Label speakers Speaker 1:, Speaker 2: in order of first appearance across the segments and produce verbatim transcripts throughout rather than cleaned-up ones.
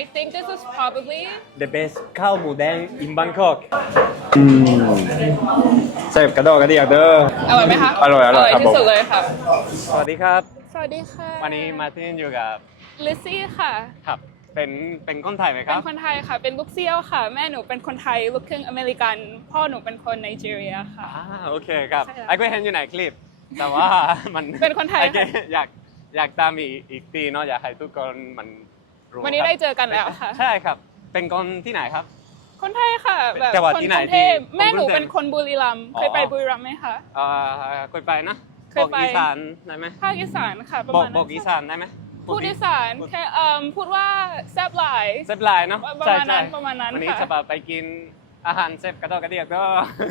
Speaker 1: think this is probably
Speaker 2: the best ข้าวหมูแดง in Bangkok อืมเสพกระโดดกระเดียกเด้อ
Speaker 1: อร่อยไหมคะ
Speaker 2: อร่อยอร่อยครับ
Speaker 1: ที่สุดเลยค่ะ
Speaker 2: สวัสดีครับ
Speaker 1: สวัสดีค่ะ
Speaker 2: วันนี้มาที่นี่อยู่กับ
Speaker 1: ลิซซี่ค่ะ
Speaker 2: ครับเป็นเป็นคนไทยไหมค
Speaker 1: เป็
Speaker 2: รับ
Speaker 1: นคนไทยค่ะ เป็นลูกเซี่ยวค่ะ แม่หนูเป็นคนไทยลูกครึ่งอเมริกัน พ่อหนูเป็นคนไนจีเรียค่ะ
Speaker 2: อ่าโอเคครับ
Speaker 1: ใช่แล้ว
Speaker 2: ไอ้ก็เห็นอยู่ในคลิป แต่ว่ามัน
Speaker 1: เป็นคนไทย
Speaker 2: ไอ้ก็
Speaker 1: ค่ะ
Speaker 2: อยากอยากตามอีกอีกทีเนาะอยากให้ทุกคนมันรู้
Speaker 1: วันนี้
Speaker 2: ครับ
Speaker 1: ได้เจอกันแล้วค่ะ
Speaker 2: ใช่ครับ เป็นคนที่ไหนครับ
Speaker 1: คนไทยค่ะ แบบ
Speaker 2: จังหวัด
Speaker 1: คน
Speaker 2: ที่
Speaker 1: ก
Speaker 2: ไหน
Speaker 1: รุงเทพ
Speaker 2: ที่
Speaker 1: แม่หนู
Speaker 2: คนกรุงเทพ
Speaker 1: เป็นคนบุรีรัมย์
Speaker 2: อ๋อ
Speaker 1: เคยไปบุรีรัมย์ไหมคะ
Speaker 2: เอ่อเคยไปนะ
Speaker 1: เค
Speaker 2: บ
Speaker 1: ย
Speaker 2: อก
Speaker 1: ไป
Speaker 2: อีสานได้ไหม
Speaker 1: ภาคอีสานค่ะ ประ
Speaker 2: บอก
Speaker 1: มาณ
Speaker 2: บอก
Speaker 1: นั้น
Speaker 2: อีสานได้ไหม
Speaker 1: พูดอีสานแค่เอ่อพูดว่าแซ่บหลาย
Speaker 2: เซฟไลน์เนาะ
Speaker 1: ประ
Speaker 2: ใช่
Speaker 1: มาณนั้
Speaker 2: ใช่
Speaker 1: นประมาณนั้น
Speaker 2: วันนี้
Speaker 1: ค่ะ
Speaker 2: จะแบบไปกินอาหารเซฟกระโดดกระเดียกก็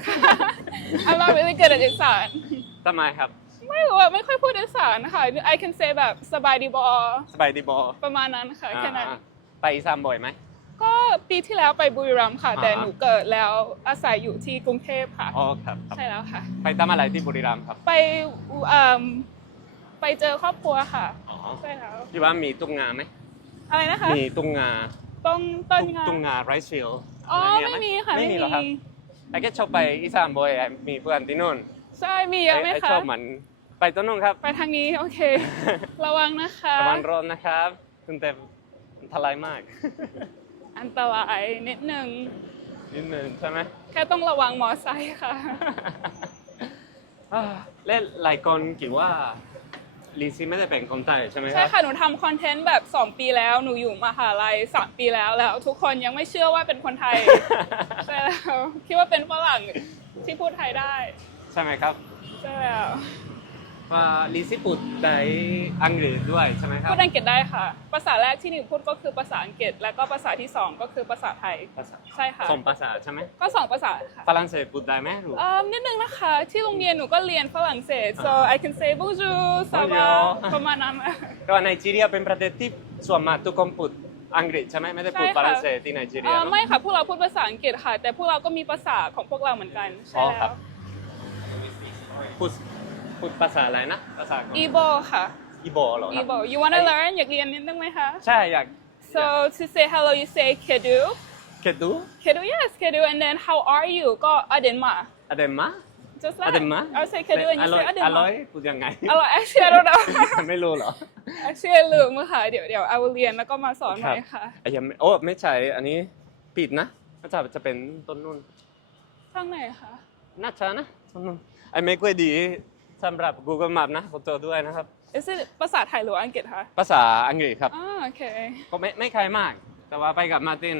Speaker 1: I'm not really good at อีสาน
Speaker 2: ทำไมครับ
Speaker 1: ไม่รู้อะไม่ค่อยพูดอีสานค่ะ I can say แบบสบายดีบอ
Speaker 2: สบายดีบอ
Speaker 1: ประมาณนั้นค่ะแค่นั้น
Speaker 2: อ่าไปอีสานบ่อยไหม
Speaker 1: ก็ปีที่แล้วไปบุรีรัมย์ค่ะ
Speaker 2: อ่า
Speaker 1: แต่หนูเกิดแล้วอาศัยอยู่ที่กรุงเทพค่ะ
Speaker 2: อ๋อครับครับ
Speaker 1: ใช่แล้วค่ะ
Speaker 2: ไปทำอะไรที่บุรีรัมย์ครับ
Speaker 1: ไปเอ่มไปเจอครอบครัวค่ะ
Speaker 2: อ๋อ
Speaker 1: ใช่แล้ว
Speaker 2: ที่ว่ามีตุ้งงาไหม
Speaker 1: อะไรนะคะ
Speaker 2: มีตุ้งงา
Speaker 1: ต้นต้นงา
Speaker 2: ตุ้งงาไรซ์ฟิล
Speaker 1: อ๋อไม่มีค่ะ
Speaker 2: ไม่มีเหรอครับไอ้แค่ชอบไปอีสานบ่อยไอ้มีเพื่อนที่นู่น
Speaker 1: ใช่มีเยอะไหม
Speaker 2: ไอ้
Speaker 1: คะ
Speaker 2: ชอบเหมือนไปต้นนู่นครับ
Speaker 1: ไปทางนี้โอเค ระวังนะคะ
Speaker 2: ระวังร้อนนะครับคุณแต่ทลายมาก
Speaker 1: อันตรายนิดนึง
Speaker 2: นิดนึงใช่ไหม
Speaker 1: แค่ต้องระวังมอไซค์ค่ะ
Speaker 2: อ่าเล่นหลายคนคิดว่าลีซี่ไม่ได้เป็นคนไทยใช่ไหมค
Speaker 1: ใช่
Speaker 2: รับ
Speaker 1: ค่ะ หนูทำคอนเทนต์แบบสองปีแล้ว หนูอยู่มหาลัยสามปีแล้วแล้ว ทุกคนยังไม่เชื่อว่าเป็นคนไท ย ใช่แล้วคิดว่าเป็นฝรั่งที่พูดไทยได้
Speaker 2: ใช่ไหมครับ
Speaker 1: ใช่แล้ว
Speaker 2: ว่าลีซี่พูดได้อังกฤษด้วยใช่ไหมครับ
Speaker 1: พูดอังกฤษได้ค่ะ ภาษาแรกที่หนูพูดก็คือภาษาอังกฤษ แล้วก็ภาษาที่สองก็คือภาษาไทย
Speaker 2: ภาษา
Speaker 1: ใช่ค่ะ
Speaker 2: สองภาษาใช่ไหม
Speaker 1: ก็สองภาษาค่ะ
Speaker 2: ฝรั่งเศสพูดได้ไหมหรือ
Speaker 1: เอ่อนิดนึงนะคะ ที่โรงเรียนหนูก็เรียนฝรั่งเศส so I can say bonjour ça va
Speaker 2: Bonjour
Speaker 1: ประมาณนั้น
Speaker 2: แต่ว่าไนจีเรียเป็นประเทศที่ส่วนมากทุกคนพูดอังกฤษใช่ไหมไม่ได้พูด
Speaker 1: ใช่ค่ะ
Speaker 2: ฝรั่งเศสที่ไนจีเรี
Speaker 1: เอ่
Speaker 2: ย
Speaker 1: อ
Speaker 2: เนอะ
Speaker 1: ไม่ค่ะ พวกเราพูดภาษาอังกฤษค่ะ แต่พวกเราก็มีภาษาของพวกเราเหมือนกัน ใช่
Speaker 2: อ๋อครั
Speaker 1: แล้
Speaker 2: บ
Speaker 1: ว
Speaker 2: พูดพูดภาษาอะไรนะภาษา
Speaker 1: อีโบค่ะ
Speaker 2: อีโบเหรอค
Speaker 1: อี
Speaker 2: รับ
Speaker 1: โบ you wanna learn อยากเรียนนิดนึงไหมคะ
Speaker 2: ใช่อยาก
Speaker 1: so to say hello you say kedu
Speaker 2: เคดู
Speaker 1: kedu yes kedu and then how are you ก็อเดนมา
Speaker 2: อเดมมา
Speaker 1: just
Speaker 2: อ
Speaker 1: that
Speaker 2: เดมมา
Speaker 1: I'll say kedu and
Speaker 2: อ
Speaker 1: you
Speaker 2: ร่อย
Speaker 1: say อเดน
Speaker 2: อ
Speaker 1: มา
Speaker 2: ร่อยพูดยังไง
Speaker 1: อร่อย actually I don't know
Speaker 2: ไม่รู้เหรอ
Speaker 1: actually ลืมค่ะเดี๋ยวเดี๋ยวเอาเรียนแล้วก็มาสอนใหม่ค่ะ
Speaker 2: ไอ้ยังไม่โอ้ไม่ใช่อันนี้ผิดนะน่าจะจะเป็นต้นนุ่น
Speaker 1: ข้างไหนคะ
Speaker 2: น่าจะนะต้นนุ่นไอ้ไม่ค่อยดีสำหรับ Google Map นะขอตัวด้วยนะครับ
Speaker 1: is it ภาษาไทยหรือว่าอังกฤษคะ
Speaker 2: ภาษาอังกฤษครับ
Speaker 1: อ๋อโอเค
Speaker 2: ก็ไม่ไม่ไกลมาก แต่ว่าไปกับมาร์ติน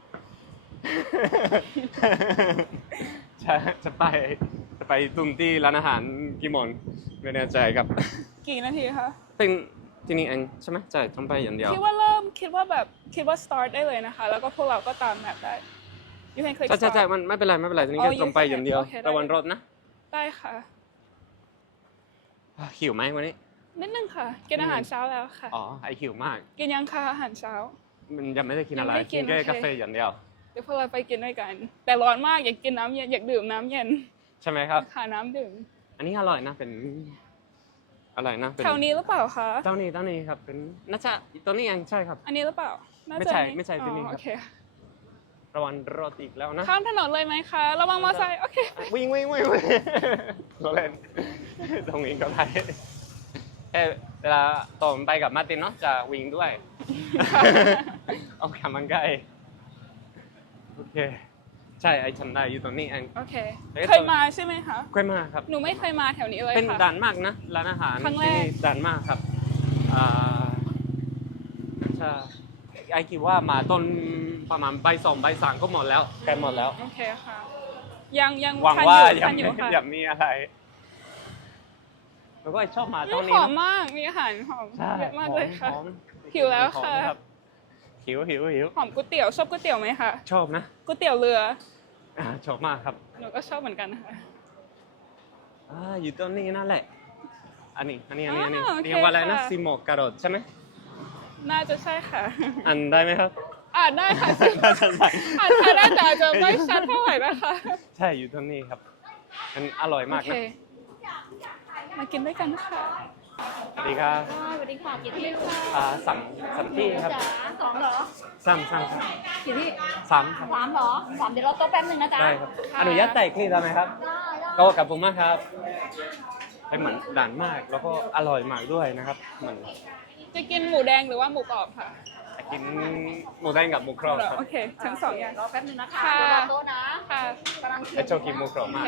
Speaker 2: จะจะไปจะไปตุ่มที่ร้านอาหารกี่โมงไม่แน่ใจครับ
Speaker 1: กี่นาทีคะ
Speaker 2: เป็นที่นี่เองใช่ไหมใช่ต้องไปอย่างเดียว
Speaker 1: คิดว่าเริ่มคิดว่าแบบคิดว่า start ได้เลยนะคะ แล้วก็พวกเราก็ตามแมปได้ you can click
Speaker 2: ใช่ใช่
Speaker 1: start
Speaker 2: ใช่มันไม่เป็นไรไม่เป็นไรทีนี้
Speaker 1: อ๋
Speaker 2: ก็
Speaker 1: อ
Speaker 2: ตรงไปอย่างเดียว
Speaker 1: โอเคได้
Speaker 2: ระวังรถนะ
Speaker 1: ได้ค่ะ
Speaker 2: หิวไหมวันนี้
Speaker 1: นิดนึงค่ะ กินอาหารเช้าแล้วค่ะ
Speaker 2: อ๋อไอหิวมาก
Speaker 1: กินยังคะอาหารเช้า
Speaker 2: มันยังไม่ได้กินอะไร
Speaker 1: ยังไม่ได้กิ
Speaker 2: กิ
Speaker 1: น
Speaker 2: นแค่
Speaker 1: โอเค
Speaker 2: กาแฟอย่างเดียว
Speaker 1: เดี๋ยวพวกเราไปกินด้วยกัน แต่ร้อนมากอยากกินน้ำเย็นอยากดื่มน้ำเย็น
Speaker 2: ใช่ไหมครับ
Speaker 1: หาน้ำดื่ม
Speaker 2: อันนี้อร่อยนะเป็นอะไรนะเป็น
Speaker 1: แถวนี้หรือเปล่าคะ
Speaker 2: เจ้านี้เจ้านี้ครับเป็นน่าจะตัวนี้เองใช่ครับ
Speaker 1: อันนี้หรือเปล่าน่าจะ
Speaker 2: ไม่ใช่
Speaker 1: นี้
Speaker 2: ไม่ใช่ที่นี่
Speaker 1: อ๋อ
Speaker 2: ครับ
Speaker 1: โอเค
Speaker 2: ระวังรถอีกแล้วนะ
Speaker 1: ข้ามถนนเลยไหมคะ ระวังมอเตอร์ไซค์โอเค
Speaker 2: วิ่งวิ่งวิ่งวิ่งเราเล่นตรงนี้ก็ได้แค่เวลาตอนไปกับมาร์ตินเนาะจะวิ่งด้วย เอากำลังกายโอเคใช่ไอฉันได้อยู่ตรงนี้เอง
Speaker 1: โอเค
Speaker 2: เอ๊ะ
Speaker 1: เคยมาใช่ไหมคะ
Speaker 2: ค่อยมาครับ
Speaker 1: หนูไม่เคยมาแถวนี้เลย
Speaker 2: เป็น
Speaker 1: ค่ะ
Speaker 2: ด่านมากนะร้านอาหาร
Speaker 1: ครั้งแรก
Speaker 2: ที่นี่ด่านมากครับอ่าใช่ไอคิดว่ามาต้นประมาณใบสองใบสามก็หมดแล้วแกหมดแล้ว
Speaker 1: โอเคค่ะ ยังยัง
Speaker 2: หวัง
Speaker 1: ทัน
Speaker 2: ว่า
Speaker 1: อยู่
Speaker 2: ยั
Speaker 1: ทั
Speaker 2: ง
Speaker 1: นอยู่ค่ะ
Speaker 2: ยังมีอะไรแล้วก็ชอบมาตรง
Speaker 1: ห
Speaker 2: นี้
Speaker 1: อม
Speaker 2: เนอะ
Speaker 1: มาก มีอาหารหอม
Speaker 2: ใช่
Speaker 1: เยอะมากเลยค่ะ
Speaker 2: หอม
Speaker 1: หิวแล้ว
Speaker 2: หอม
Speaker 1: ค่ะ
Speaker 2: รับหิวหิวหิว
Speaker 1: หอมก๋วยเตี๋ยวชอบก๋วยเตี๋ยวไหมคะ
Speaker 2: ชอบนะ
Speaker 1: ก๋วยเตี๋ยวเรือ
Speaker 2: อ่าชอบมากครับ
Speaker 1: หนูก็ชอบเหมือนกันนะคะ
Speaker 2: อ่าอยู่ตรงนี้นั่นแหละ อันนี้อันนี้อันนี้อันนี้
Speaker 1: อ๋อโอเค
Speaker 2: เรียกว่าอะไรนะ
Speaker 1: ค่ะ
Speaker 2: ซิโมการอทใช่ไหม
Speaker 1: น่าจะใช่ค่ะ
Speaker 2: อันได้ไหมครับ
Speaker 1: อ่านได้ค่ะ
Speaker 2: น่าจะใช่
Speaker 1: อ่านค่ะได้แต่อาจจะไม่ชัดเท่าไหร่นะคะ
Speaker 2: ใช่อยู่ตรงนี้ครับมันอร่อย
Speaker 1: โอ
Speaker 2: มาก
Speaker 1: เค
Speaker 2: นะ
Speaker 1: มากินด้วยกันค่ะ
Speaker 2: สวัสดีครับ
Speaker 3: ค่ะสวัสดีค่ะกี่ที่ค่ะ
Speaker 2: อ่าสั่งสั่งที่ครับ
Speaker 3: จ๋าสองเหรอ
Speaker 2: สั่งสั่งสั่ง
Speaker 3: กี่ที่
Speaker 2: สามครับ
Speaker 3: สามเหรอสามเดี๋ยวเราโต๊ะแป๊บนึงนะจ๊ะ
Speaker 2: ได้ครับอนุญาตไต่คลิปได้ไหมครับ
Speaker 3: ได้ได้
Speaker 2: ก็กับผมมากครับเป็นเหมือนด่านมากแล้วก็อร่อยมากด้วยนะครับเหมือน
Speaker 1: จะกินหมูแดงหรือว่าหมูกรอบค่ะ
Speaker 2: กินหมูแดงกับหมูกรอบครับ
Speaker 1: โอเค ทั้งสองอย่าง
Speaker 3: รอแป๊บนึงนะคะ
Speaker 1: ค่ะ
Speaker 3: เดี๋ยวรอโต๊ะนะ
Speaker 1: ค่ะ
Speaker 3: กำลัง
Speaker 2: และชอบกินหมูกรอบ
Speaker 1: โอ
Speaker 2: มาก
Speaker 1: เค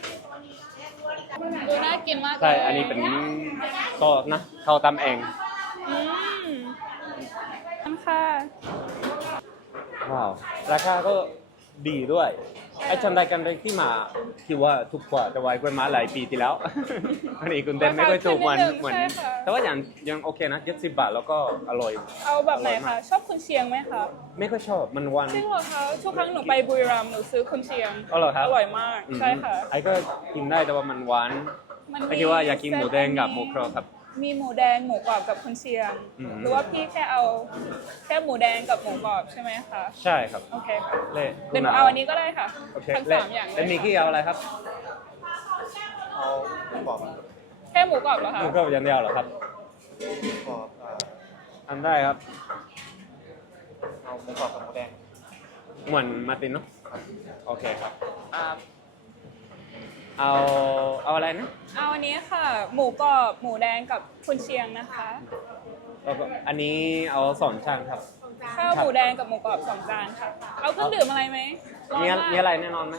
Speaker 1: ดูน่ากินมากเลย
Speaker 2: ใช่อันนี้เป็นก็นะเขาตำเอง
Speaker 1: อืมน้ำค่ะ
Speaker 2: ว้าวราคาก็ดีด้วยไอ้จำได้กันเลยที่มาคิดว่าถูกกว่าแต่ว่าคุณมาหลายปีที่แล้ว อันนี้คุณเต้นไม่ค่อยถูกเหมือนเหมือนแต่ว่าอย่างยังโอเคนะเจ็ดสิบบาทแล้วก็อร่อย
Speaker 1: เอาแบบไหนคะชอบคุณเชียงไหมคะ
Speaker 2: ไม่ค่อยชอบมันหวัน
Speaker 1: จริงเหรอคะทุกครั้งหนูไปบุรีรัมย์หนูซื้อคุณเชียง
Speaker 2: อ๋อเหรอครับ
Speaker 1: อร่อยมาก
Speaker 2: อืม
Speaker 1: ใช่ค่ะ
Speaker 2: ไอ้ก็กินได้แต่ว่ามันหวาน
Speaker 1: มัน
Speaker 2: ไอ้คิดว่าอยากกินหมูแดงกับหมูกรอบครับ
Speaker 1: มีหมูแดงหมูกรอบกับคุณเชียง
Speaker 2: อืม
Speaker 1: หรือว่าพี่แค่เอาแค่หมูแดงกับหมูกรอบใช่ไหมคะ
Speaker 2: ใช่ครับ
Speaker 1: โอเคค่ะ
Speaker 2: เล่
Speaker 1: เดี๋ยวหนูเอาอันนี้ก็ได้ค่ะ
Speaker 2: โอเค
Speaker 1: ทั้ง
Speaker 2: เล่
Speaker 1: สามอย่างเล
Speaker 2: แล้ว
Speaker 1: ย
Speaker 2: มีกี่เอาอะไรครับ
Speaker 4: เอาหมูกรอบ
Speaker 1: แค่หมูกรอบเหรอ
Speaker 2: ห
Speaker 1: คะ
Speaker 2: มูกรอบอย่างเดียวเหรอครับ
Speaker 4: หมูกรอบเอ่อ
Speaker 2: ทำได้ครับ
Speaker 4: เอาหมูกรอบกับหมูแดง
Speaker 2: เหมือนมาร์ตินเนาะโอเคครับอ่าเอาเอาอะไรนะ
Speaker 1: เอาอันนี้ค่ะ หมูกรอบหมูแดงกับคุณเชียงนะคะ
Speaker 2: แล้วก็อันนี้เอาสองชามครับ
Speaker 1: ข้าวหมูแดงกับหมูกรอบสองจานค่ะ เอาเครื่องดื่มอะไรไหมร้อน
Speaker 2: มี
Speaker 1: มาก
Speaker 2: มีอะไรแน่นอนไหม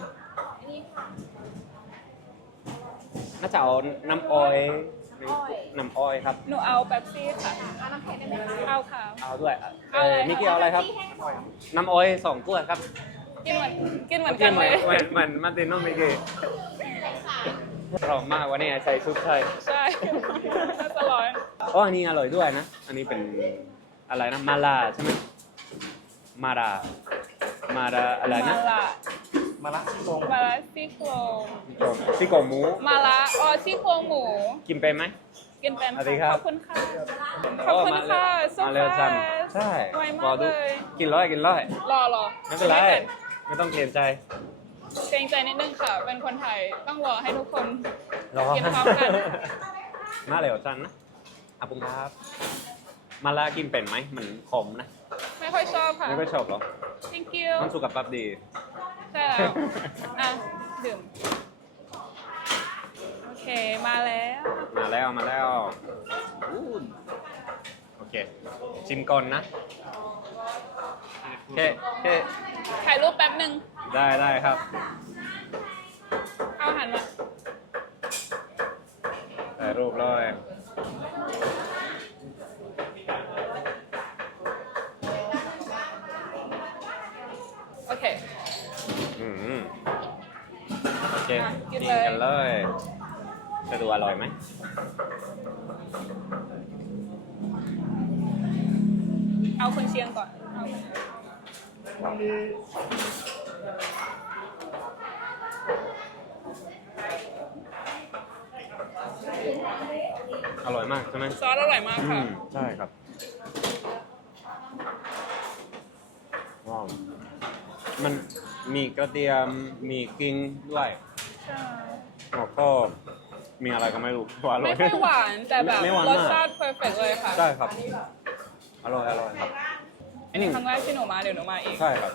Speaker 2: น่าจะเอาน้ำอ้อยน้ำอ้อยครับ
Speaker 1: หนูเอาเป๊ปซี่ค่ะ
Speaker 3: เอาน้ำแข็งได้ไหมคะ
Speaker 1: เอาค่ะ
Speaker 2: เอาด้วย
Speaker 1: เอาอะไร
Speaker 2: มิกกี้เอาอะไรครับ น้ำอ้อยสองถ้วยครับ
Speaker 1: กินเหมือนกินเหมือนกันเลย
Speaker 2: เหมือนเหมือนมาร์ตินโนมิกกี้ร้อนมากวันนี้ใส่ซุปไทย
Speaker 1: ใช่ น่าจะร้อน
Speaker 2: อ๋ออันนี้อร่อยด้วยนะ อันนี้เป็นอะไรนะ มาลาใช่ไหมมารามาราอะไรนะ
Speaker 1: มาละ
Speaker 4: มะระซี่โครง
Speaker 1: มาละซี่โครง
Speaker 2: ซี่โครงหมู
Speaker 1: มาละอ๋อซี่โครงหมู
Speaker 2: กินเป็นไหม
Speaker 1: กินเป็น
Speaker 2: สวัสดีครับ
Speaker 1: ขอบคุณค่ะ ขอบคุณค่ะ so
Speaker 2: มาเร็วจัง
Speaker 1: fast
Speaker 2: ใช่
Speaker 1: ไว
Speaker 2: ร
Speaker 1: มา
Speaker 2: อก ดู
Speaker 1: เลย
Speaker 2: กินร้อยกินร้อย
Speaker 1: รอรอ
Speaker 2: ไม่เป็นไร
Speaker 1: ไม่
Speaker 2: ไม่ต้องเกรงใจ
Speaker 1: เกรงใจนิดนึงค่ะ เป็นคนไทย ต้องรอให้ทุกคน
Speaker 2: รอ
Speaker 1: กินพร้อมกัน
Speaker 2: มาเร็วจังนะอาปุงครับ มาลากินเป็นไหมมันขมนะ
Speaker 1: ไม่ค่อยชอบค่ะ
Speaker 2: ไม่ค่อยชอบหรอ
Speaker 1: thank you
Speaker 2: มันสุขภาพดี
Speaker 1: ใช่แล้วอ่ะ ดื่ม โอเค มาแล้ว
Speaker 2: มาแล้วมาแล้วอู้โอเค ชิมก่อนนะโอเคโอเค
Speaker 1: ถ่ายรูปแป๊บหนึ่ง
Speaker 2: ได้ได้ครับ
Speaker 1: เอาหันมา
Speaker 2: ถ่ายรูปเลย
Speaker 1: โอเค
Speaker 2: อืมโอเค
Speaker 1: อ่ะกิ
Speaker 2: กิ
Speaker 1: น
Speaker 2: น
Speaker 1: เลย
Speaker 2: กันเลยจะดูอร่อยไหม
Speaker 1: เอาคุณเชียงก่อนเอา
Speaker 2: อร่อยมากใช่ไหม
Speaker 1: ซอสอร่อยมาก
Speaker 2: อื
Speaker 1: ค่ะ
Speaker 2: มใช่ครับว้าวมันมีกระเทียมมีกิ้งด้วย
Speaker 1: ใช่
Speaker 2: แล้วก็มีอะไรก็ไม่รู้ว่าอร่อ
Speaker 1: ไม่
Speaker 2: ย
Speaker 1: ค่อยหวาน แต่แบบ
Speaker 2: ไม่หวาน
Speaker 1: ร
Speaker 2: มาก
Speaker 1: สชาติเพอร์เฟกเลยค่ะ
Speaker 2: ใช่ครับ อร่อยอร่อยครับ
Speaker 1: อันนี้ครั้งแรกที่หนูมา เดี๋ยวหนูมาอีก
Speaker 2: ใช่ครับ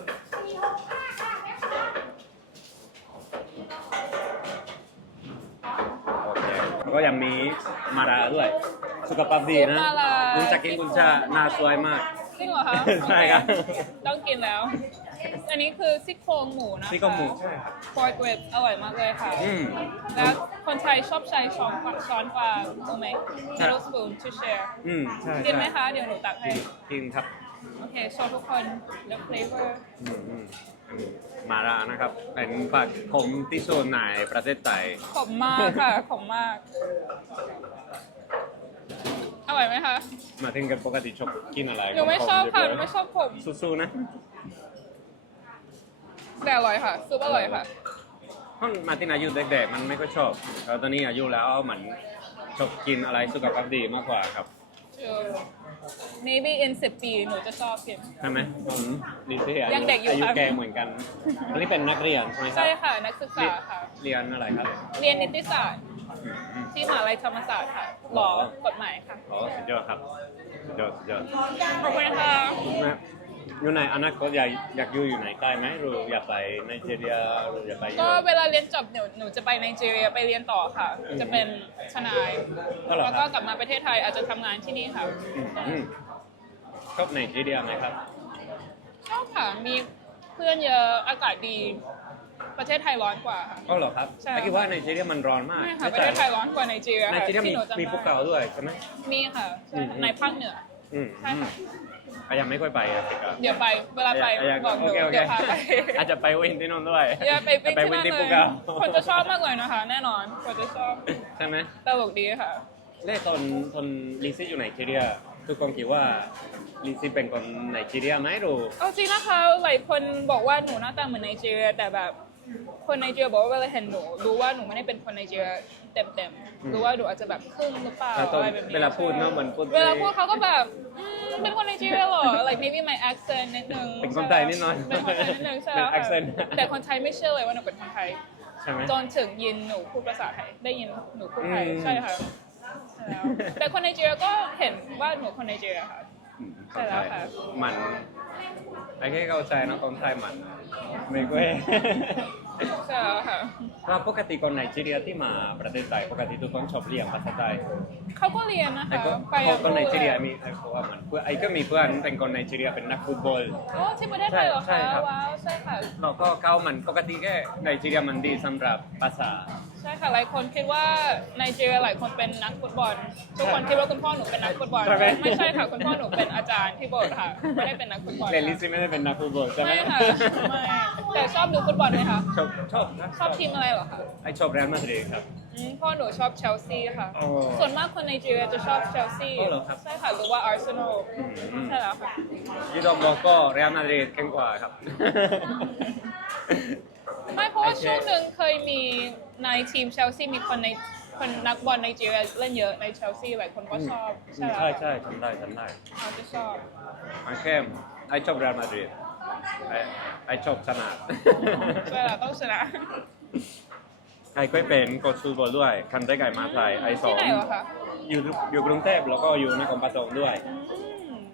Speaker 2: โอเคก็ยังมีมาราด้วย สุขภาพดีนะ
Speaker 1: มาลา
Speaker 2: คุณจะกินคุณชาหน้าสวยมาก
Speaker 1: จริงเหรอคะ
Speaker 2: ใช่ครับ
Speaker 1: โอเต้องกินแล้ว อันนี้คือซี่โครงหมูนะคะ
Speaker 2: ซี่โครงหมูใช่ครับ
Speaker 1: pork rib อร่อยมากเลยค่ะ
Speaker 2: อืม
Speaker 1: แล้วคนไทยชอบใช้ช้อนกลางช้อนกลางรู้ไหม
Speaker 2: ใช่
Speaker 1: middle spoon to share
Speaker 2: อืมใช่
Speaker 1: กินไหม
Speaker 2: ใช่
Speaker 1: คะ เดี๋ยวหนูตักให้
Speaker 2: กินครับ
Speaker 1: โอเคโชว์ทุกคน the flavor
Speaker 2: อืมอืมมารานะครับ เป็นผักขมที่สุดในประเทศไทย
Speaker 1: ขมมากค่ะ ขมมาก อร่อยไหมคะ
Speaker 2: มาถึงกันปกติชอบกินอะไร
Speaker 1: หนูไม่ชอบค่ะ ห
Speaker 2: ข
Speaker 1: นู
Speaker 2: ๆ
Speaker 1: ไม่ชอบขม
Speaker 2: สู้ๆนะ
Speaker 1: แต่อร่อยค่ะ ซุปอร่อยค่ะ
Speaker 2: ห้องมาที่อายุเด็กๆมันไม่ค่อยชอบแล้วตอนนี้อายุแล้วเหมือนชอบกินอะไรสุขภาพดีมากกว่าครับ
Speaker 1: maybe in สิบปีหนูจะชอบกิน
Speaker 2: ใช่ไหมผมดีเซี
Speaker 1: ยังเด็กอยู่
Speaker 2: อายุ
Speaker 1: ครับ
Speaker 2: แก่เหมือนกันอันนี้เป็นนักเรียนใช่ไหมครั
Speaker 1: ใช่
Speaker 2: บ
Speaker 1: ค่ะ นักศึกษาค่ะ
Speaker 2: เรียนอะไรครับ
Speaker 1: เรียนนิติศาสตร์
Speaker 2: อืมอืม
Speaker 1: ที่มหาลัยธรรมศาสตร์ค่ะหล่อกฎหมายค่ะ
Speaker 2: อ๋อสุดยอดครับสุดยอดสุดยอด
Speaker 1: ขอบคุณค่ะ
Speaker 2: อยู่ในอนาคตอยากอยากอยู่อยู่ไหนใกล้ไหมหรืออยากไปไนจีเรียหรืออยากไป
Speaker 1: ก็เวลาเรียนจบหนูหนูจะไปไนจีเรียไปเรียนต่อค่ะ จะเป็นทนาย แล้วก็กลับมาประเทศไทยอาจจะทำงานที่นี่ค่ะ
Speaker 2: อืมอืมชอบไนจีเรียไหมครับ
Speaker 1: ชอบค่ะ มีเพื่อนเยอะอากาศดี ประเทศไทยร้อนกว่าค่ะ
Speaker 2: ก็เหรอครับ
Speaker 1: ใช่
Speaker 2: แต่คิดว่าไนจีเรียมันร้อนมาก
Speaker 1: ไม่ค่ะประเทศไทยร้อนกว่าไนจีเรีย
Speaker 2: ไน
Speaker 1: ค่ะ
Speaker 2: จีเรียมี
Speaker 1: ที่หนูจำ
Speaker 2: มี
Speaker 1: ได้
Speaker 2: ภูเขาด้วยใช่ไหม
Speaker 1: มีค่ะใช่
Speaker 2: อืม
Speaker 1: ในภาคเหนือ
Speaker 2: อืม
Speaker 1: ใช่ค่ะ
Speaker 2: อ่ะยังไม่ค่อยไปอ่ะสิครับ
Speaker 1: เดี๋ยวไปเวลาไป
Speaker 2: อยาก
Speaker 1: บอกหนู
Speaker 2: โอเคโอเค
Speaker 1: เดี๋ยวพาไป
Speaker 2: อาจจะไปวิ่งที่นู่นด้วย
Speaker 1: เดี๋ยวไปวิ่ง
Speaker 2: ไป
Speaker 1: ที่
Speaker 2: วิ่ง
Speaker 1: นั่น
Speaker 2: ที่
Speaker 1: เล
Speaker 2: ภู
Speaker 1: ย
Speaker 2: เขา
Speaker 1: คนจะชอบมากเลยนะคะ แน่นอนคนจะชอบ
Speaker 2: ใช่ไหม
Speaker 1: ตลกดีค่ะ
Speaker 2: เล่ตอนตอนลิซี่อยู่ไนจีเรียทุกคนคิดว่าลิซี่เป็นคนไนจีเรียไหมหรือ
Speaker 1: เอาจริงนะคะหลายคนบอกว่าหนูหน้าตาเหมือนไนจีเรียแต่แบบคนไนจีเรียบอกว่าเวลาเห็นหนูรู้ว่าหนูไม่ได้เป็นคนไนจีเรียเต็มๆรู้ว่าหนูอาจจะแบบครึ่งหรือเปล่า
Speaker 2: แล้วตอน
Speaker 1: อะไรแบบนี้
Speaker 2: เวลาพูดเนาะเหมือนพูด
Speaker 1: เวลาพูดเขาก็แบบอืมเป็นคนไนจีเรียเหรอ like maybe my accent นิดนึง
Speaker 2: เป็นคนไทยนิดหน่อย
Speaker 1: เป็นคนไทยนิดนึงใช่
Speaker 2: เป็น
Speaker 1: แล้วค่ะ
Speaker 2: accent
Speaker 1: แต่คนไทยไม่เชื่อเลยว่าหนูเป็นคนไทย
Speaker 2: ใช่ไหม
Speaker 1: จนถึงยินหนูพูดภาษาไทยได้ยินหนูพูดไทย
Speaker 2: อืม
Speaker 1: ใช่ค่ะใช่แล้วแต่คนไนจีเรียก็เห็นว่าหนูคนไนจีเรียค่ะ
Speaker 2: อืม
Speaker 1: ใช่แล้วค่ะ
Speaker 2: มันไอ้แค่เข้าใจนะคนไทยมันไม่ค่อย
Speaker 1: ใช่แล้วค่ะ
Speaker 2: แล้วปกติคนไนจีเรียที่มาประเทศไทยปกติทุกคนชอบเรียนภาษาไทย
Speaker 1: เขาก็เรียนนะ
Speaker 2: ไอ้
Speaker 1: คะ
Speaker 2: ก็
Speaker 1: ไป
Speaker 2: คนไนจีเรียมีไอ้เพราะว่ามันเพื่อนไอ้ก็มีเพื่อนเป็นคนไนจีเรียเป็นนักฟุตบอล
Speaker 1: โอ้ที่ประเทศไทยเหรอ
Speaker 2: ใช่
Speaker 1: คะ
Speaker 2: ครับ
Speaker 1: ว้าวใช่ค่ะ
Speaker 2: เราก็เข้ามันปกติแค่ไนจีเรียมันดีสำหรับภาษา
Speaker 1: ใช่ค่ะหลายคนคิดว่าไนจีเรียหลายคนเป็นนักฟุตบอล ทุกคนคิดว่าคุณพ่อหนูเป็นนักฟุตบอล
Speaker 2: ใช่ไหม
Speaker 1: ไม่ใช่ค่ะคุณพ่อหนูเป็นอาจารย์ที่โบสถ์ค่ะไม่ได้เป็นนักฟุตบอล
Speaker 2: เรนลิซี่ไม่ได้เป็นนักฟุตบอลใช่ไหม
Speaker 1: ไม่ค่ะไม่แต่ชอบดูฟุตบอลไหมคะ
Speaker 2: ชอบชอบนะ
Speaker 1: ชอบทีมอะไรเหรอคะ
Speaker 2: ไอชอบเรอัลมาดริดครับ
Speaker 1: อืมพ่อหนูชอบเชลซีค่ะ
Speaker 2: อ๋อ
Speaker 1: ส่วนมากคนไนจีเรียจะชอบเชลซี
Speaker 2: อ๋อเหรอครับ
Speaker 1: ใช่ค่ะหรือว่าอาร์เซนอล
Speaker 2: อืม
Speaker 1: ใช่แล้วค่ะ
Speaker 2: ยี่ดอมบอกก็เรอัลมาดริดเก่งกว่าครับ
Speaker 1: ไม่เพราะว่า
Speaker 2: โอเค
Speaker 1: ช่วงหนึ่งเคยมีในทีมเชลซีมีคนในคนนักบอลไนจีเรียเล่นเยอะในเชลซีหลายคนก็ชอบใช่แล้ว
Speaker 2: ใช่ใช่ทำได้ทำได้
Speaker 1: เขาจะชอบ
Speaker 2: ไอเข้มไอชอบเรอัลมาดริดไอไอชอบชนะ
Speaker 1: ใช่แล้วต้องชนะ
Speaker 2: ไอก็เป็นโค้ชฟุตบอลด้วยคันได้ไก่มาไทยไอสอ
Speaker 1: ที่
Speaker 2: ง
Speaker 1: ไหนเหรอคะ
Speaker 2: อยู่อยู่กรุงเทพแล้วก็อยู่นครปฐมด้วย
Speaker 1: อืม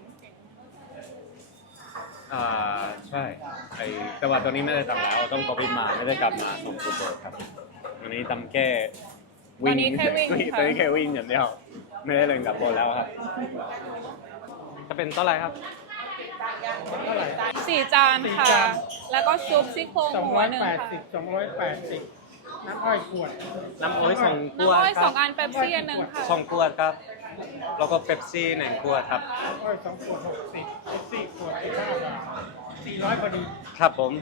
Speaker 2: อ่าใช่ไอแต่ว่าตอนนี้ไม่ได้ทำแล้วต้องโควิดมาไม่ได้กลับมาส่งฟุตบอลครับวันนี้ทำแค่
Speaker 1: ตอนนี้แค่วิ่ง
Speaker 2: ตอน
Speaker 1: ค่ะ
Speaker 2: นี้แค่วิ่งอย่างเดียวไม่ได้เล่นกับบอลแล้วครับจะเป็นเท่าไหร่ครับ
Speaker 1: สี่จานค่ะ แล้วก็ซุปซี่โครง
Speaker 5: สอง
Speaker 1: หั
Speaker 5: ร้
Speaker 1: ว
Speaker 5: อย
Speaker 1: หนึ่ง
Speaker 5: แปด
Speaker 1: ค่ะ
Speaker 5: สิบสองร้อยแปดสิบน้ำอ้อยขวด
Speaker 2: น้ำโอ้อยสองข
Speaker 1: น้ำ
Speaker 2: วด
Speaker 1: อ้อย
Speaker 2: ค
Speaker 1: ส
Speaker 2: รั
Speaker 1: อบ งอันเป๊ปซี่อันหนึ่งค่ะ
Speaker 2: สองขวดครับ แล้วก็เป๊ปซี่หนึ่งขวดครับ
Speaker 5: น้ำอ้อยสองขวดหกสิบสี่ขวดสิบห้าบาทสี่ร้อยพอดี
Speaker 2: ครับผม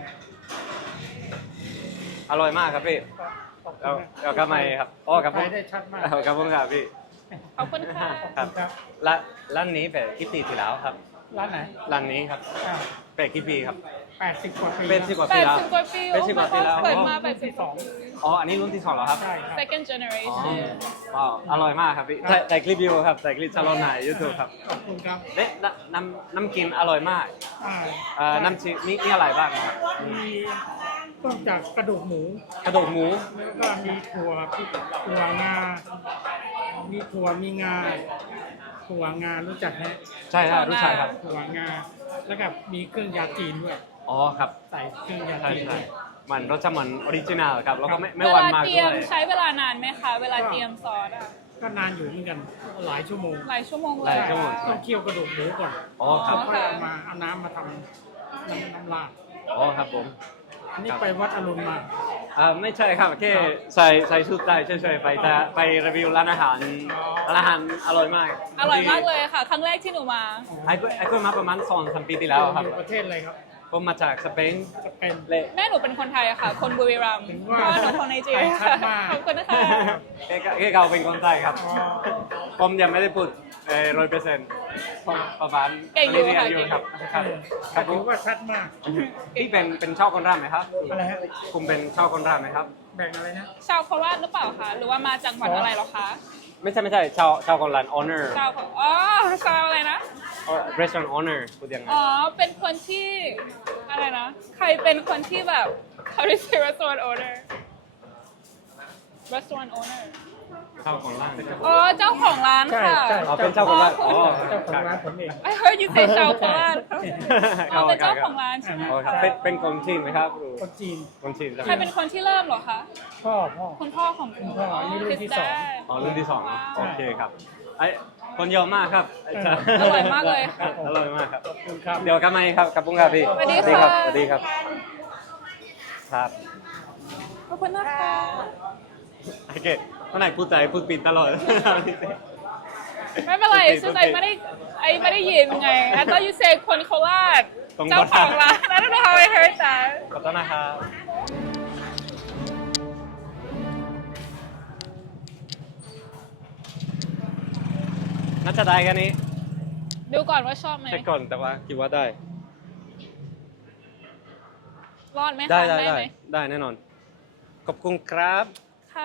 Speaker 2: อร่อยมากครับพี่
Speaker 5: ขอบคุณ
Speaker 2: เอา
Speaker 5: นะ
Speaker 2: เอากลับมาอีกครับอ๋อครับผม
Speaker 5: ขายได้ชัดมาก
Speaker 2: เอาครับผมครับพี่
Speaker 1: ขอบคุณค่ะ
Speaker 2: ครับ
Speaker 5: ครับ
Speaker 2: ร้านร้านนี้เป็นกี่ปีที่แล้วครับ
Speaker 5: ร้านไหน
Speaker 2: ร้านนี้ครับ
Speaker 5: อ่า
Speaker 2: เป็นกี่ปีครับ
Speaker 5: แปดสิบกว่าปี
Speaker 2: เป็นสิบกว่า
Speaker 1: แป
Speaker 2: ปี
Speaker 1: ด
Speaker 2: แล้ว
Speaker 1: สิบกว่าปี
Speaker 2: เป็นสิบกว่าปีแล้ว
Speaker 1: เปิดมา
Speaker 5: รุ่
Speaker 1: แป
Speaker 5: น
Speaker 1: ดสิบ
Speaker 5: ที่สอง
Speaker 2: อ๋อ อันนี้รุ่นที่สองแล้วครับ
Speaker 5: ใช่ครับ
Speaker 1: second
Speaker 2: อ๋อ
Speaker 1: generation
Speaker 2: ว้าว อร่อยมากครับพี่ใส่ใส่คลิปวิวครับใส่คลิปชาลอนในยูทูบครับ
Speaker 5: ขอบคุณครับ
Speaker 2: เอ๊ะน้ำน้ำน้ำกินอร่อยมาก
Speaker 5: อ่า
Speaker 2: เอ่อน้ำชีมีมีอะไรบ้างครับ
Speaker 5: มีต้มจากกระดูกหมู
Speaker 2: กระดูกหมู
Speaker 5: แล้วก็มีถั่วพริกถั่วงา มีถั่วมีงา ถั่วงารู้จักไหม
Speaker 2: ใช่ครับรู้จักครับ
Speaker 5: ถั่วงา แล้วก็มีเครื่องยาจีนด้วย
Speaker 2: อ๋อครับ
Speaker 5: ใส่เครื่องยา
Speaker 2: ใช่
Speaker 5: จีน
Speaker 2: ใช่
Speaker 5: ด้วย
Speaker 2: มันรสชาติเหมือนออริจินัลครับ แล้วก็ไม่
Speaker 1: เว
Speaker 2: ไม่หวาน
Speaker 1: ลาม
Speaker 2: าก
Speaker 1: เตรี
Speaker 2: ด้
Speaker 1: ยม
Speaker 2: วย
Speaker 1: ใช้เวลานานไหมคะ เวลาเตรียมซอสอะ
Speaker 5: ก็นานอยู่เหมือนกันหลายชั่วโมง
Speaker 1: หลายชั่วโมงเล
Speaker 2: หลาย ยชั่วโมง
Speaker 5: ต้องเคี่ยวกระดูกหมูก่อน
Speaker 2: อ๋อครับ
Speaker 5: ค่อยเอามาเอาน้ำมาทำน้ำน้ำลาด
Speaker 2: อ๋อครับผม
Speaker 5: อันนี้ไปวัดอรุณมา
Speaker 2: อ่าไม่ใช่ครับแค่ใส่ใส่ชุดไทยเฉยๆไปแต่ไปรีวิวร้านอาหารร้านอาหารอร่อยมาก
Speaker 1: อร่อยมากเลยค่ะ ครั้งแรกที่หนูมา
Speaker 2: ไอ้ก็ไอ้ก็มาประมาณสองสามปีที่แล้วครับ
Speaker 5: อยู่ประเทศอะไรครับ
Speaker 2: ผมมาจากสเปน
Speaker 5: จะเป็น
Speaker 2: เละ
Speaker 1: แม่หนูเป็นคนไทยอะค่ะ คนบุรีรัมย์
Speaker 5: ถึง
Speaker 1: เพ
Speaker 5: ว่า
Speaker 1: ราะว่าหนูคนไนจีเรีย
Speaker 5: ชัดมาก
Speaker 1: ขอบคุณนะคะ
Speaker 2: แค่แค่เขาเป็นคนไทยครับ
Speaker 5: อ๋อ
Speaker 2: ผมยังไม่ได้พูดร้อยเปอร์เซ็นต์ประมาณ
Speaker 1: เก่งอยู่
Speaker 2: รีน
Speaker 1: ค่ะ
Speaker 2: อยู่ครับครับค
Speaker 5: แต่
Speaker 2: รับผ
Speaker 5: ถื
Speaker 2: ม
Speaker 5: อว่าชัดมาก
Speaker 2: พี่เป็นเป็นชาวคนราชไหมครับ
Speaker 5: อะไรฮะ
Speaker 2: คุณเป็นชาวคนราชไหมครับ
Speaker 5: แบ่งอะไรนะ
Speaker 1: ชาวโคราชหรือเปล่าคะ หรือว่ามาจังหวัดอะไรเหรอคะ
Speaker 2: ไม่ใช่ไม่ใช่ชาวชาวคนราช honor
Speaker 1: ชาวอ๋อชาวอะไรนะ
Speaker 2: restaurant honor พูดยังไง
Speaker 1: อ๋อ เป็นคนที่ อะไรนะ ใครเป็นคนที่แบบ how do you say restaurant owner restaurant owner
Speaker 2: เจ้าของร้าน
Speaker 1: อ๋อเจ้าของร้าน
Speaker 5: ใช่
Speaker 1: ค่ะ
Speaker 5: ใช่
Speaker 2: อ๋อเป็นเจ้าของร้านอ๋อ
Speaker 5: เจ้าของร้านผมเอง
Speaker 1: I heard you say ชาวโคราชอ๋อเป็นเจ้าของร้านใช่ไหม
Speaker 2: อ๋อครับ
Speaker 1: คะ
Speaker 2: เป็นเป็นคนจีนไหมครับครู
Speaker 5: คนจีน
Speaker 2: คนจีนใช่ไห
Speaker 1: ใคร
Speaker 2: ม
Speaker 1: เป็นคนที่เริ่มเหรอคะ
Speaker 5: พ่อพ่อ
Speaker 1: คุณพ่อของคุณ
Speaker 5: พ่ออันนี้รุ่นที่สอง
Speaker 2: อ๋อรุ่นที่สองโอเคครับไอคนเยอะมากครับ
Speaker 1: อร่อยมากเลยค่ะ
Speaker 2: อร่อยมากครับ
Speaker 5: ขอบคุณครับ
Speaker 2: เดี๋ยวกลับมาอีกครับกับปุ้งครับพี่
Speaker 1: สวัสดีค่ะ
Speaker 2: สวัสดีครับครับ
Speaker 1: ขอบคุณนะคะ
Speaker 2: โอเคเมื่อไหร่พูดใจพูดปิดตลอด
Speaker 1: ไม่เป็นไร
Speaker 2: โอเค
Speaker 1: ซึ่ง
Speaker 2: โอเค
Speaker 1: ไอไม่ได้ไอไม่ได้ยินไง I thought you say คนโคราช
Speaker 2: ตรง
Speaker 1: เจ้าของร้าน I don't know how I heard that
Speaker 2: ขอบคุณนะครับ น่าจะได้กันนี้
Speaker 1: ดูก่อนว่าชอบไหม
Speaker 2: เช็คก่อนแต่ว่าคิดว่าได้
Speaker 1: รอดไหมคะ
Speaker 2: ได้ได้ได้
Speaker 1: ไหม
Speaker 2: ได้แน่นอน ขอบคุณครับ
Speaker 1: ค่ะ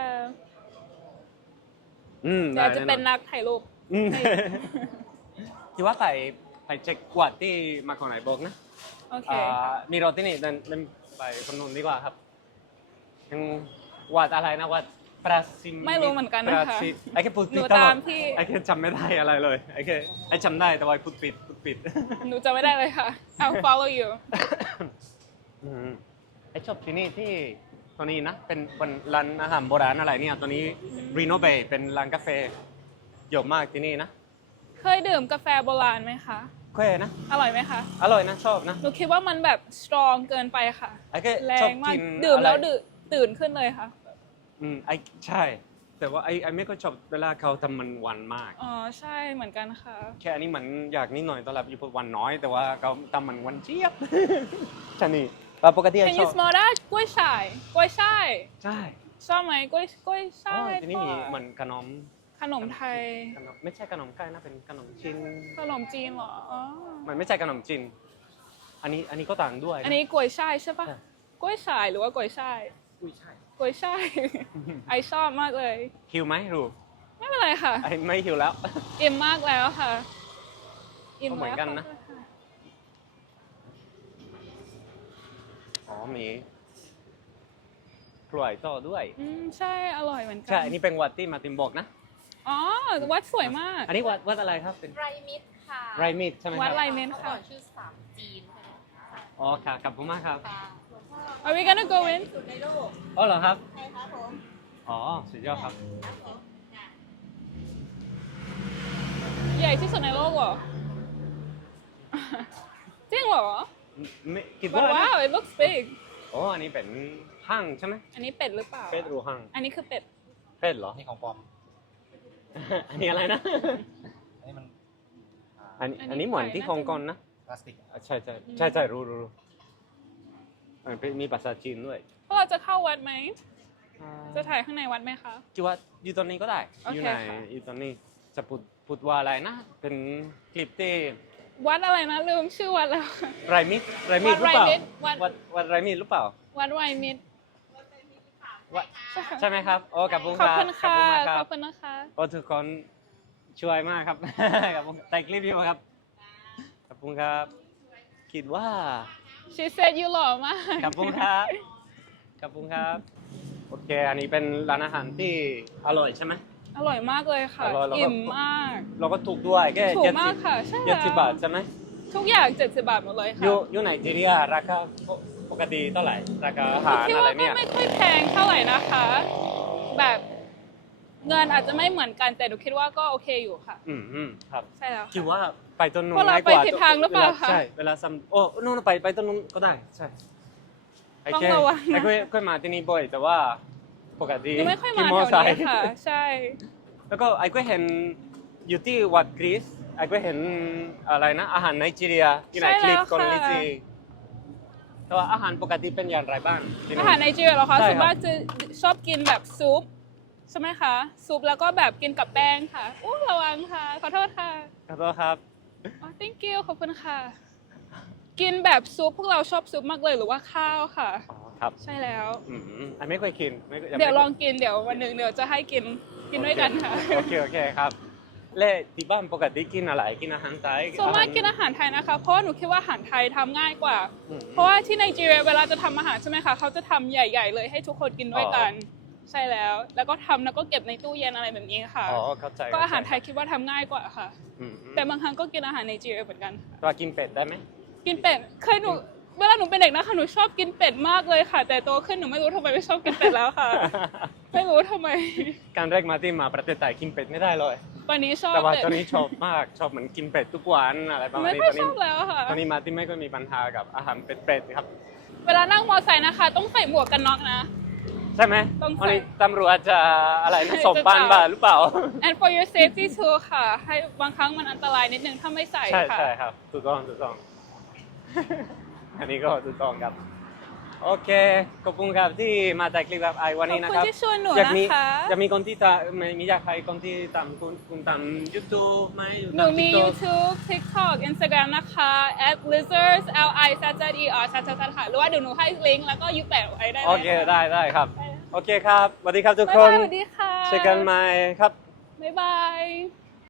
Speaker 2: อืม
Speaker 1: เดี๋ยวจะ
Speaker 2: ได้
Speaker 1: เป็น
Speaker 2: แอ
Speaker 1: นักถ่ายรูป
Speaker 2: อืม
Speaker 1: ให้
Speaker 2: คิดว่าไปไปเช็คกวาดที่มาของไหนบอกนะ
Speaker 1: โอเค
Speaker 2: อ่ามีรถที่นี่เดินเดินไปคนนู้นดีกว่าครับยังกวาดอะไรนะวัดปราซิม
Speaker 1: ไม่รู้เหมือนกันนะคะ
Speaker 2: ปราซิไอ้แค่พูด
Speaker 1: หนู
Speaker 2: ผิดตลอ
Speaker 1: ตา
Speaker 2: ด
Speaker 1: มที่
Speaker 2: ไอ้แค่จำไม่ได้อะไรเลยไอ้แค่ไอ้จำได้แต่ว่าพูดผิดพูดผิด
Speaker 1: หนูจะไม่ได้เลยค่ะ I'll follow you
Speaker 2: อืมไอ้ชอบที่นี่ที่ตัวนี้นะเป็นเป็นร้านอาหารโบราณอะไรเนี่ยตัวนี้รีโนเบเป็นร้านกาแฟเยอะมากที่นี่นะ
Speaker 1: เคยดื่มกาแฟโบราณไหมคะ
Speaker 2: เคยนะ
Speaker 1: อร่อยไหมคะ
Speaker 2: อร่อยนะชอบนะ
Speaker 1: หนูคิดว่ามันแบบ strong เกินไปค่ะ
Speaker 2: ไอ้แค่
Speaker 1: แร
Speaker 2: ชอบ
Speaker 1: งมาก
Speaker 2: กิน
Speaker 1: ดื่มแล้ว
Speaker 2: อะไร
Speaker 1: ดื่มตื่นขึ้นเลยค่ะ
Speaker 2: อืมไอ้ใช่ แต่ว่าไอ้ไอ้ไม่ก็ชอบเวลาเขาทำมันหวานมาก
Speaker 1: อ๋อ ใช่เหมือนกันค่ะ
Speaker 2: แค่อันนี้มันอยากนิดหน่อยตอนแรกอยู่พวกวันน้อย แต่ว่าเขาทำมันวันเจี๊ยบ ใช่นี่ปกติ
Speaker 1: Can
Speaker 2: ช
Speaker 1: you
Speaker 2: อบ
Speaker 1: smell that กล้วยช่ายกล้วยช่าย
Speaker 2: ใช่
Speaker 1: ชอบไหมกล้วยกล้วย
Speaker 2: อ๋
Speaker 1: ช่า
Speaker 2: อย ที่นี่มีเหมือนขนม
Speaker 1: ขนมไทย
Speaker 2: ขนมไม่ใช่ขนมไก่นะเป็นขนมจีน
Speaker 1: ขนมจีนเหรออ๋อ
Speaker 2: มันไม่ใช่ขนมจีนอันนี้อันนี้ก็ต่างด้วยะ
Speaker 1: อันนี้กล้วยช่ายใช่ปะ
Speaker 2: ใช่
Speaker 1: กล้วยช่ายหรือว่ากล้วยช่าย
Speaker 2: อุ้ยใช่
Speaker 1: กล้วยช่าย ไอชอบมากเลย
Speaker 2: หิวไหมรู
Speaker 1: ไม่เป็นไรค่ะ
Speaker 2: ไอ้ไม่หิวแล้ว
Speaker 1: อิ่มมากแล้วค่ะ อิ่ม
Speaker 2: ก็เหมื
Speaker 1: แล้
Speaker 2: อ
Speaker 1: วน
Speaker 2: กันนะ
Speaker 1: ขอบคุณค่
Speaker 2: อ๋อมีกล้วยต่อด้วย
Speaker 1: อืมใช่ อร่อยเหมือนกั
Speaker 2: ใช่อันนี้เป็นวัดที่มาติมบอกนะ
Speaker 1: อ๋อ วัดสวยมาก
Speaker 2: อันนี้วัดวัดอะไรครับเป็น
Speaker 3: ไรมิตรค่ะ
Speaker 2: ไรมิดใช่ไหมค
Speaker 1: วั
Speaker 2: รั
Speaker 1: ด
Speaker 2: บ
Speaker 1: ไรเมน
Speaker 3: เมื่อ
Speaker 1: ค่ะ
Speaker 3: ก่อนชื่อสามจีนใช่ไหม
Speaker 2: อ๋อค่ะขอบคุณมากครับ
Speaker 3: ค่ะ
Speaker 1: Are we gonna go in
Speaker 3: สุดในโลก
Speaker 2: อ๋อเหรอครับ
Speaker 3: ใช่ครับผม
Speaker 2: อ๋อสุดยอดครับ
Speaker 3: ครับผม
Speaker 1: ใหญ่ที่สุดในโลกเหรอ จริงเหรอ
Speaker 2: ไม่คิด
Speaker 1: But
Speaker 2: ว่านะ
Speaker 1: wow it looks big
Speaker 2: อ๋ออันนี้เป็นห้างใช่ไหม
Speaker 1: อันนี้เป็ดหรือเปล่า
Speaker 2: เป็ดหรูห้าง
Speaker 1: อันนี้คือเป็ด
Speaker 2: เป็ดเหรอ
Speaker 4: นี่ของปลอม
Speaker 2: อันนี้อะไรนะ
Speaker 4: อันนี้มันอ่า
Speaker 2: อันนี้
Speaker 1: อันนี้
Speaker 2: อันนี้เหมือนที่
Speaker 1: ไก่
Speaker 2: ฮ่
Speaker 1: น่าจะ
Speaker 2: องกงนะ
Speaker 4: พลาสติก
Speaker 2: อ่ะใช่ใช่ใช่ใช่รู้รู้รู้เออเป็นมีภาษาจีนด้วย
Speaker 1: พวกเราจะเข้าวัดไหม จะถ่ายข้างในวัดไหมคะ
Speaker 2: คิดว่าอยู่ตอนนี้ก็ได้
Speaker 1: โอเค
Speaker 2: อยู่ไหน
Speaker 1: ค่ะ
Speaker 2: อยู่ตอนนี้จะพูดพูดว่าอะไรนะ เป็นคลิปที่
Speaker 1: วัดอะไรนะลืมชื่อวัดแล้ว
Speaker 2: ไรมิดไรมิดหรือเปล่า
Speaker 1: วัดไรมิตรวัด
Speaker 2: วัดวัดไรมิดหรือเปล่า
Speaker 1: วัดไวมิด
Speaker 2: วัดใช่ไหมครับโอ้กับบุ้ง
Speaker 1: ขอบ
Speaker 2: ครับ
Speaker 1: คุณค่ะ
Speaker 2: ขอบคุณมากค
Speaker 1: ข
Speaker 2: รั
Speaker 1: อ
Speaker 2: บบ
Speaker 1: คุณนะคะ
Speaker 2: โอ้ทุกคนช่วยมากครับ กับบุ้งแต่คลิปอยู่ครับขอบคุณครับ คิดว่า
Speaker 1: She said you หล่อมาก
Speaker 2: ขอบคุณครับขอบคุณครับ โอเค อันนี้เป็นร้านอาหารที่อร่อยใช่ไหม
Speaker 1: อร่อยมากเลยค่ะ
Speaker 2: อร่อยแล้วก็
Speaker 1: อิ่มมาก
Speaker 2: เราก็ถูกด้วยแค่
Speaker 1: ถูก
Speaker 2: เจ็ด
Speaker 1: มา
Speaker 2: สิ
Speaker 1: ก
Speaker 2: บ
Speaker 1: ค่ะ ใช่
Speaker 2: เจ็ด
Speaker 1: แล้
Speaker 2: สิบบาทใช่ไหม
Speaker 1: ทุกอย่างเจ็ดสิบบาทหมดเลย
Speaker 2: อ
Speaker 1: ค่ะ
Speaker 2: ยู่อยู่ไหนจีเรียราคาปกติเท่าไหร่ ราคาอาหาร
Speaker 1: คิด
Speaker 2: อะไร
Speaker 1: ว่าก็
Speaker 2: เนี่ย
Speaker 1: ไม่ค่อยแพงเท่าไหร่นะคะ แบบเงินอาจจะไม่เหมือนกันแต่หนูคิดว่าก็โอเคอยู่ค่ะ
Speaker 2: อืมอืมครับ
Speaker 1: ใช่แล้ว
Speaker 2: คิด
Speaker 1: ค่ะ
Speaker 2: ว่าไปต้นนู้น
Speaker 1: พวกเรา
Speaker 2: ง่ายกว่า
Speaker 1: ไปผิดทางหรือเปล่าคะ
Speaker 2: ใช่ เวลาซัมโอ้นู่นไปไปต้นนู้นก็ได้ ใช่ไอ้
Speaker 1: ต้อง
Speaker 2: แค่
Speaker 1: ระวังนะ
Speaker 2: ไอ้เคยเคยมาที่นี่บ่อย แต่ว่าปกติ
Speaker 1: หนูไม่ค่อยมา
Speaker 2: ขี่
Speaker 1: แถ
Speaker 2: มอ
Speaker 1: ว
Speaker 2: ไซ
Speaker 1: นี้
Speaker 2: ค์
Speaker 1: ค่ะ ใช่
Speaker 2: แล้วก็ไอ้ก็เห็นอยู่ที่วัดกรีซไอ้ก็เห็นอะไรนะ อาหารไนจีเรียที่ไหน
Speaker 1: ใช่
Speaker 2: คลิป
Speaker 1: แล้ว
Speaker 2: กอน
Speaker 1: ค่ะ
Speaker 2: ลิซีแต่ว่าอาหารปกติเป็นอย่างไรบ้างที่
Speaker 1: อา
Speaker 2: นู่น
Speaker 1: หารไนจีเรียเหรอคะ
Speaker 2: ใช่
Speaker 1: ส่วน
Speaker 2: ครับ
Speaker 1: มากจะชอบกินแบบซุปใช่ไหมคะ ซุปแล้วก็แบบกินกับแป้งค่ะอู้ระวังค่ะ ขอโทษค่ะ
Speaker 2: ขอโทษครับ
Speaker 1: อ๋อ thank you ขอบคุณค่ะ กินแบบซุปพวกเราชอบซุปมากเลยหรือว่าข้าวค่ะ
Speaker 2: อ๋อครับ
Speaker 1: ใช่แล้ว
Speaker 2: อืมไอ้ไม่เคยกินไม่คไม่
Speaker 1: เดี๋ยวลองกินเดี๋ยววันหนึ่งเดี๋ยวจะให้กินกินด้วยกันค่ะ
Speaker 2: โอเคโอเคครับเล่ที่บ้านปกติกินอะไรกินอาหารไทย
Speaker 1: ส่วนมากกินอาหารไทยนะคะ เพราะว่าหนูคิดว่าอาหารไทยทำง่ายกว่า
Speaker 2: อืม
Speaker 1: เพราะว่าที่ไนจีเรียเวลาจะทำอาหารใช่ไหมคะเขาจะทำใหญ่ ๆ เลยให้ทุกคนกินด้วยกัน
Speaker 2: อ๋
Speaker 1: ใช่แล้ว แล้วก็ทำแล้วก็เก็บในตู้เย็นอะไรแบบนี้ค่ะ
Speaker 2: อ๋อเข้าใจ
Speaker 1: ก็อาหารไทยคิดว่าทำง่ายกว่าค่ะ
Speaker 2: อืม
Speaker 1: แต่บางครั้งก็กินอาหารไนจีเรียเหมือนกัน
Speaker 2: ตัวกินเป็ดได้ไหม
Speaker 1: กินเป็ด เคยหนู เวลาหนูเป็นเด็กนะคะหนูชอบกินเป็ดมากเลยค่ะ แต่โตขึ้นหนูไม่รู้ทำไมไม่ชอบกินเป็ดแล้วค่ะ ไม่รู้ทำไม
Speaker 2: การแรกมาที่มาประเทศไทยกินเป็ดไม่ได้เลย
Speaker 1: ตอนนี้ชอบ
Speaker 2: แต่ว่า
Speaker 1: เป็ด
Speaker 2: ตอนนี้ชอบมากชอบเหมือนกินเป็ดทุกวันอะไรประมาณ
Speaker 1: ไม่
Speaker 2: นี้
Speaker 1: ค่อ
Speaker 2: ต
Speaker 1: ย
Speaker 2: อน
Speaker 1: ช
Speaker 2: นี้
Speaker 1: อบแล้วค่ะ
Speaker 2: ตอนนี้มาที่ไม่ก็มีปัญหากับอาหารเป็ดๆครับ
Speaker 1: เวลานั่งมอไซค์นะคะ ต้องใส่หมวกกันน็อกนะ
Speaker 2: ใช่ไหม
Speaker 1: ต้องใส่
Speaker 2: วันนี้ตำรวจจะอะไรนะ
Speaker 1: ใช่
Speaker 2: ส่งบ้าน
Speaker 1: จะจับ
Speaker 2: บ้านหรือเปล่า
Speaker 1: and for your safety too ค่ะ ให้บางครั้งมันอันตรายนิดนึงถ้าไม่ใส่
Speaker 2: ใช่
Speaker 1: ค่ะ
Speaker 2: ใช่ครับถูกต้องถูกต้อง อันนี้ก็ถูกต้องครับ โอเคขอบคุณครับที่มาถ่ายคลิปแบบไอวันนี้นะ
Speaker 1: ข
Speaker 2: ค
Speaker 1: อบ
Speaker 2: รับ
Speaker 1: คุณที่ชวนหนู
Speaker 2: อยาก
Speaker 1: นะ
Speaker 2: มี
Speaker 1: คะ
Speaker 2: อยากมีคนที่ตาไม่มีอยากให้คนที่ตามคุณคุณตามยูทูบไหม
Speaker 1: หนูมี
Speaker 2: ตา TikTok
Speaker 1: YouTube TikTok Instagram นะคะ at lizards l i z z e r ชัดชัดค่ะหรือว่าเดี๋ยวหนูให้ลิงก์แล้วก็ยูแปะไว้ได้ลย
Speaker 2: โอเคได้ได้ครับ
Speaker 1: ได้
Speaker 2: โอเคครับสวัสดีครับทุก
Speaker 1: บ๊าย
Speaker 2: ค
Speaker 1: บาย
Speaker 2: น
Speaker 1: สวัสดีค่ะ
Speaker 2: เจอกันใหม่ครับ
Speaker 1: บ๊ายบาย